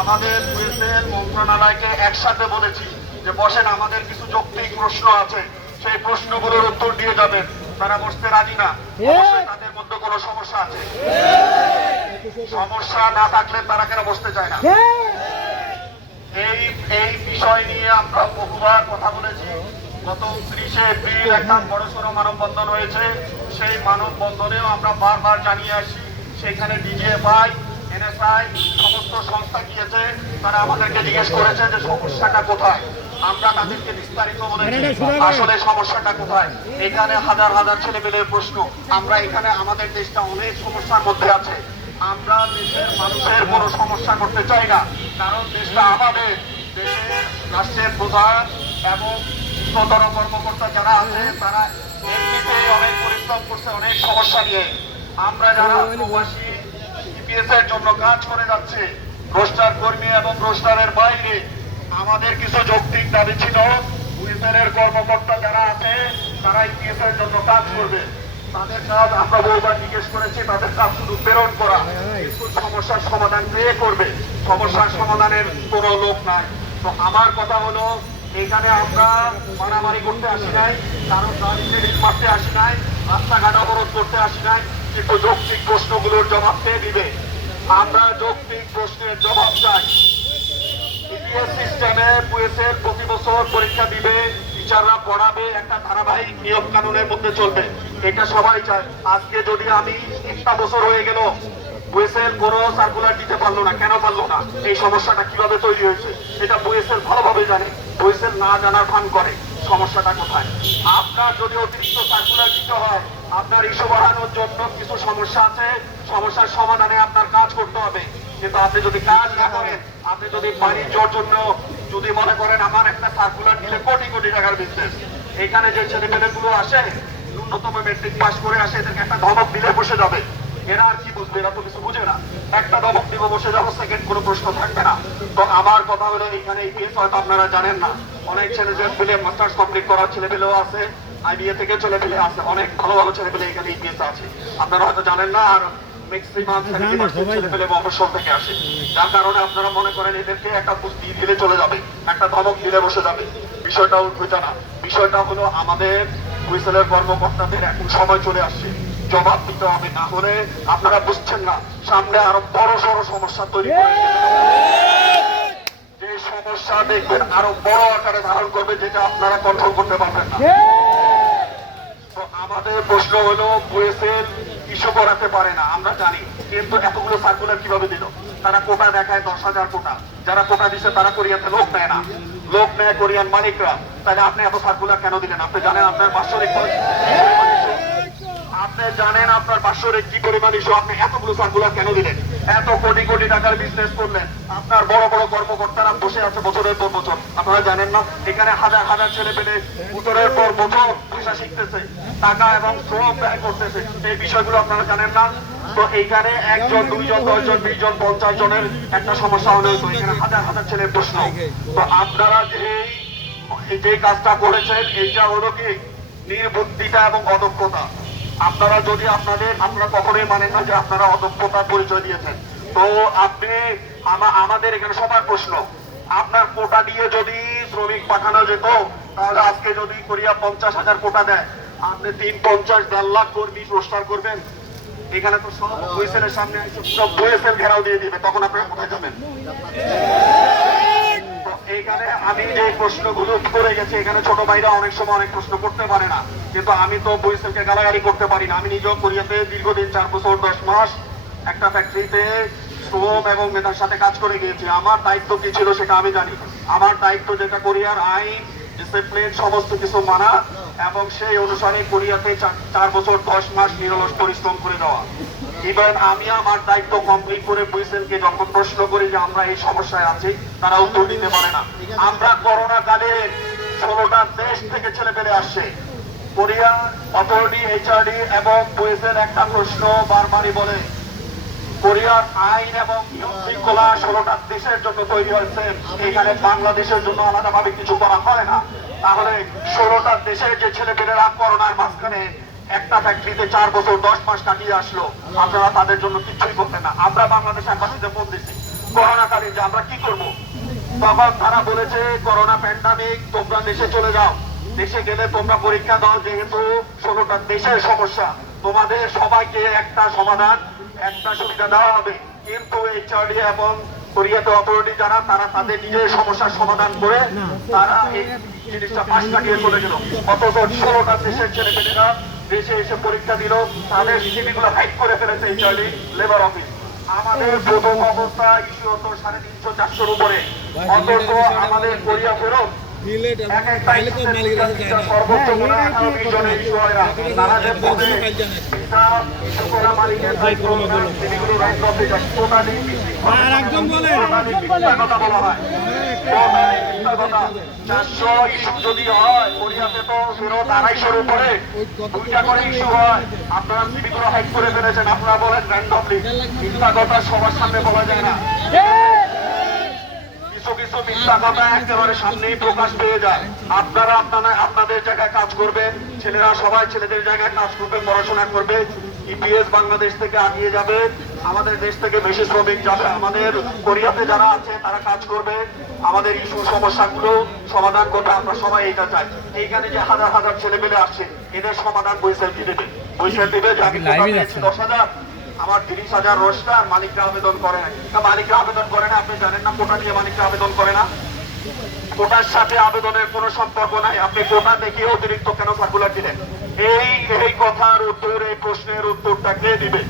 আমাদের পুলিশের মন্ত্রণালয়কে একসাথে বলেছি যে বসেন আমাদের কিছু যৌক্তিক প্রশ্ন আছে। সেই প্রশ্নগুলোর উত্তর দিয়ে যাবেন। তারা বসতে রাজি না। তাদের মধ্যে কোনো সমস্যা আছে। সমস্যা না থাকলে তারা কেন বসতে চায় না? এই এই বিষয় নিয়ে আমরা বহুবার কথা বলেছি। গত উনত্রিশে এপ্রিল একটা বড় সড়ো মানববন্ধন হয়েছে। সেই মানববন্ধনেও আমরা বারবার জানিয়ে আসি সেখানে ডিজিএফআই এনএসআই সমস্ত সংস্থা গিয়েছে তারা আমাদেরকে জিজ্ঞেস করেছে যে সমস্যাটা কোথায়? আমরা তাদেরকে বিস্তারিত বলেছি আসলে সমস্যাটা কোথায়? এখানে হাজার হাজার ছেলেমেয়েদের প্রশ্ন। আমরা এখানে আমাদের দেশটা অনেক সমস্যার মধ্যে আছে। আমরা দেশের মানুষের কোনো সমস্যা করতে চাই না কারণ দেশটা আমাদের দেশের রাষ্ট্রের প্রধান এবং উচ্চতর কর্মকর্তা যারা আছে তারা এমনিতেই অনেক পরিশ্রম করছে অনেক সমস্যা নিয়ে। আমরা যারা প্রবাসী সিপিএস এর জন্য কাজ করে যাচ্ছে। রোস্টার কর্মী এবং রোস্টারের বাইরে আমাদের কিছু যৌক্তিক দাবি ছিল। উইসেলের কর্মকর্তা যারা আছে তারা ইপিএস এর জন্য কাজ করবে। তাদের কাজ আমরা বহুবার জিজ্ঞেস করেছি, তাদের কাজ শুধু প্রেরণ করা। সমস্যার সমাধান কে করবে? সমস্যার সমাধানের কোনো লোক নাই। তো আমার কথা হলো, এখানে আমরা মারামারি করতে আসি নাই কারণ গাড়ি ক্রেডিট মারতে আসি নাই, রাস্তাঘাট অবরোধ করতে আসি নাই। যৌক্তিক প্রশ্নগুলোর জবাব কে দিবে আমরা যৌক্তিক প্রশ্নের জবাব চাই। প্রতি বছর পরীক্ষা দিবে পড়াবে, একটা ধারাবাহিক কানুনের মধ্যে চলবে। এটা সবাই চায়। আজকে যদি আমি একটা বছর হয়ে গেল বুয়েসেল কোনো সার্কুলার দিতে পারল না, কেন পারল না? এই সমস্যাটা কীভাবে তৈরি হয়েছে? এটা বুয়েসেল ভালোভাবে জানে। বুয়েসেল না জানার ভান করে। সমস্যাটা কোথায়? আপনার যদি অতিরিক্ত সার্কুলার দিতে হয়, আপনার ইস্যু বাড়ানোর জন্য কিছু সমস্যা আছে? সমস্যার সমাধানে আপনার কাজ করতে হবে। কিন্তু আপনি যদি কাজ না করেন, আপনি যদি বাণিজ্যর জন্য যদি মনে করেন আমার একটা সার্কুলার দিলে কোটি কোটি টাকার বিজনেস এখানে যে ছেলে ছেলেমেয়েগুলো আসে, ন্যূনতম মেট্রিক পাস করে আসে, এদেরকে একটা ধমক দিলে বসে যাবে। এরা আর কি বুঝবে? এরা তো কিছু বুঝে না। একটা ধমক দিব বসে যাব সেকেন্ড কোনো প্রশ্ন থাকবে না। তো আমার কথা হলো, এখানে ইপিএস হয়তো আপনারা জানেন না। অনেক ছেলে পেলে মাস্টার্স কমপ্লিট করার ছেলে পেলেও আছে আইবিএ থেকে ছেলে পেলে আছে অনেক ভালো ভালো ছেলে পেলে এখানে ইপিএস আছে। আপনারা হয়তো জানেন না আর ম্যাক্সিমাম থেকে আসে। যার কারণে আপনারা মনে করেন এদেরকে একটা পুষ্টি দিলে চলে যাবে একটা ধমক দিলে বসে যাবে। বিষয়টা ওইটা না। বিষয়টা হলো আমাদের হুইসেলের কর্মকর্তাদের এখন সময় চলে আসছে। জবাব দিতে হবে না হলে আপনারা বুঝছেন না সামনে আরও বড় সড়ো সমস্যা তৈরি করে সমস্যা দেখবেন। আরও বড় আকারে ধারণ করবে যেটা আপনারা কন্ট্রোল করতে পারবেন না। তো আমাদের প্রশ্ন হলো বুয়েসেল ইস্যু করাতে পারে না? আমরা জানি কিন্তু এতগুলো সার্কুলার কীভাবে দিল? তারা কোটা দেখায় দশ হাজার কোটা। যারা কোটা দিচ্ছে তারা কোরিয়াতে লোক নেয় না। লোক নেয় কোরিয়ান মালিকরা। তাহলে আপনি এত সার্কুলার কেন দিলেন? আপনি জানেন আপনার বাৎসরিক খরচ কি পরিমাণ issue? আপনি জানেন আপনার বাৎসরিক কি পরিমাণ ইস্যু আপনি এতগুলো সার্কুলার কেন দিলেন? এত কোটি কোটি টাকার বিজনেস করলেন। আপনার বড় বড় কর্মকর্তারা বসে আছে বছরের পর বছর। আপনারা জানেন না, এখানে হাজার হাজার ছেলে পেলে বছরের পর বছর পয়সা শিখতেছে, টাকা এবং শ্রম ব্যয় করতেছে। এই বিষয়গুলো আপনারা জানেন না? তো এইখানে একজন, দুইজন, দশজন বিশ জন পঞ্চাশ জনের একটা সমস্যা হলে, তো এখানে হাজার হাজার ছেলে প্রশ্ন। তো আপনারা যে যে কাজটা করেছেন, এইটা হলো কি? নির্বুদ্ধিতা এবং অদক্ষতা। আপনারা যদি আপনাদের আপনারা কখনোই মানেন না যে আপনারা অদক্ষতার পরিচয় দিয়েছেন। তো আপনি আমাদের এখানে সবার প্রশ্ন, আপনার কোটা দিয়ে যদি শ্রমিক পাঠানো যেত, তাহলে আজকে যদি কোরিয়া পঞ্চাশ হাজার কোটা দেয়, আপনি তিন পঞ্চাশ, দেড় লাখ কর্মী রোস্টার করবেন। এখানে তো সব বুয়েসেলের সামনে সব বুয়েসেল ঘেরাও দিয়ে দিবে, তখন আপনারা কোথায় যাবেন? এইখানে আমি যে প্রশ্নগুলো করে গেছি। এখানে ছোট ভাইরা অনেক সময় অনেক প্রশ্ন করতে পারে না। কিন্তু আমি তো বইসেলকে গালাগালি করতে পারি না। আমি নিজেও কোরিয়াতে দীর্ঘদিন চার বছর, দশ মাস একটা ফ্যাক্টরিতে শ্রম এবং মেধার সাথে কাজ করে গিয়েছি। আমার দায়িত্ব কি ছিল সেটা আমি জানি। আমার দায়িত্ব যেটা কোরিয়ার আইন ডিসিপ্লিন সমস্ত কিছু মানা এবং সেই অনুসারে কোরিয়াতে চার বছর, দশ মাস নিরলস পরিশ্রম করে দেওয়া ইভেন আমি আমার দায়িত্ব কমপ্লিট করে বুঝছেনকে যখন প্রশ্ন করি যে আমরা এই সমস্যায় আছি, তারা উত্তর দিতে পারে না। আমরা করোনা কালে ষোলোটা দেশ থেকে ছেলে পেলে আসছে। কোরিয়া, অথরিটি এইচআরডি এবং বুয়েসেল একটা প্রশ্ন বারবারই বলে। কোরিয়ার আইন এবং শৃঙ্খলা ষোলোটা দেশের জন্য তৈরি হয়েছে। এখানে বাংলাদেশের জন্য আলাদাভাবে কিছু করা হয় না। তাহলে ষোলোটা দেশের যে ছেলেপেলেরা করোনার মাঝখানে একটা ফ্যাক্টরিতে চার বছর, দশ মাস কাটিয়ে আসলো। আপনারা তাদের জন্য কিছুই করতেন না। আমরা বাংলাদেশ অ্যাম্বাসিতে ফোন দিচ্ছি। করোনাকালীন যে আমরা কি করব? তখন তারা বলেছে, করোনা প্যান্ডামিক তোমরা দেশে চলে যাও। দেশে গেলে তোমরা পরীক্ষা দাও, যেহেতু ষোলোটা দেশের সমস্যা। তোমাদের সবাইকে একটা সমাধান, একটা সুবিধা দেওয়া হবে। কিন্তু এইচআরডি এবং কোরিয়াতে অথরিটি যারা, তারা তাদের নিজের সমস্যার সমাধান করে তারা এই জিনিসটা পাশ কাটিয়ে চলে গেল। অথচ ষোলোটা দেশের ছেলেমেয়েরা দেশে এসে পরীক্ষা দিল তাদের সিটিগুলো হাইট করে ফেলেছে ইটালি লেবার অফিস আমাদের প্রথম অবস্থা ইস্যু হতো সাড়ে তিনশো চারশোর উপরে। অন্তত আমাদের কোরিয়া ফেরত। চারশো issue যদি হয়, কোরিয়াতে তো ফেরত আড়াইশোর উপরে। দুইটা করে issue হয়। আপনারা সিভিগুলো হাইড করে ফেলেছেন। আপনারা বলেন র্যান্ডমলি মিথ্যা কথা সবার সামনে বলা যায় না। কিছু মিথ্যা কথা একেবারে সামনেই প্রকাশ পেয়ে যায়। আপনারা আপনারা আপনাদের জায়গায় কাজ করবেন ছেলেরা সবাই ছেলেদের জায়গায় কাজ করবে পড়াশোনা করবে। ইপিএস বাংলাদেশ থেকে আগিয়ে যাবে আমাদের দেশ থেকে বেশি শ্রমিক যাবে। আমাদের কোরিয়াতে যারা আছে তারা কাজ করবে। আমাদের ইস্যু সমস্যাগুলো সমাধান করবে আমরা সবাই এটা চাই। এইখানে যে হাজার হাজার ছেলে মেলে আসছে এদের সমাধান বৈশাখ দেবে। বৈশাখ দেবে দশ হাজার আমার তিরিশ হাজার রোজগার মালিকরা আবেদন করে না মালিকরা আবেদন করে না, আপনি জানেন না কোটা নিয়ে মালিকরা আবেদন করে না। কোটার সাথে আবেদনের কোনো সম্পর্ক নাই। আপনি কোটা দেখে অতিরিক্ত কেন সার্কুলার দিলেন? এই এই কথার উত্তর, এই প্রশ্নের উত্তরটা কে দিবে?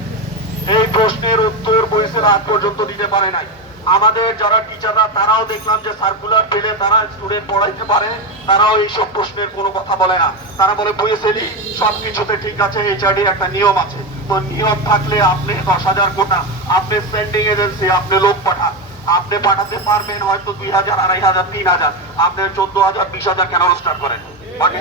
এই প্রশ্নের উত্তর বইসের আজ পর্যন্ত দিতে পারে নাই। আমাদের যারা টিচাররা, তারাও দেখলাম যে সার্কুলার পেলে তারা স্টুডেন্ট পড়াইতে পারে। তারাও এইসব প্রশ্নের কোনো কথা বলে না। তারা বলে বইয়েছেনই সব কিছুতে ঠিক আছে এইচআরডি একটা নিয়ম আছে। নিয়ম থাকলে আপনি দশ হাজার কোটা, আপনি সেন্ডিং এজেন্সি আপনি লোক পাঠান। আপনি পাঠাতে পারবেন হয়তো দুই হাজার, আড়াই হাজার, তিন হাজার। আপনি চোদ্দ হাজার, বিশ হাজার কেন স্টার্ট করেন? বাকি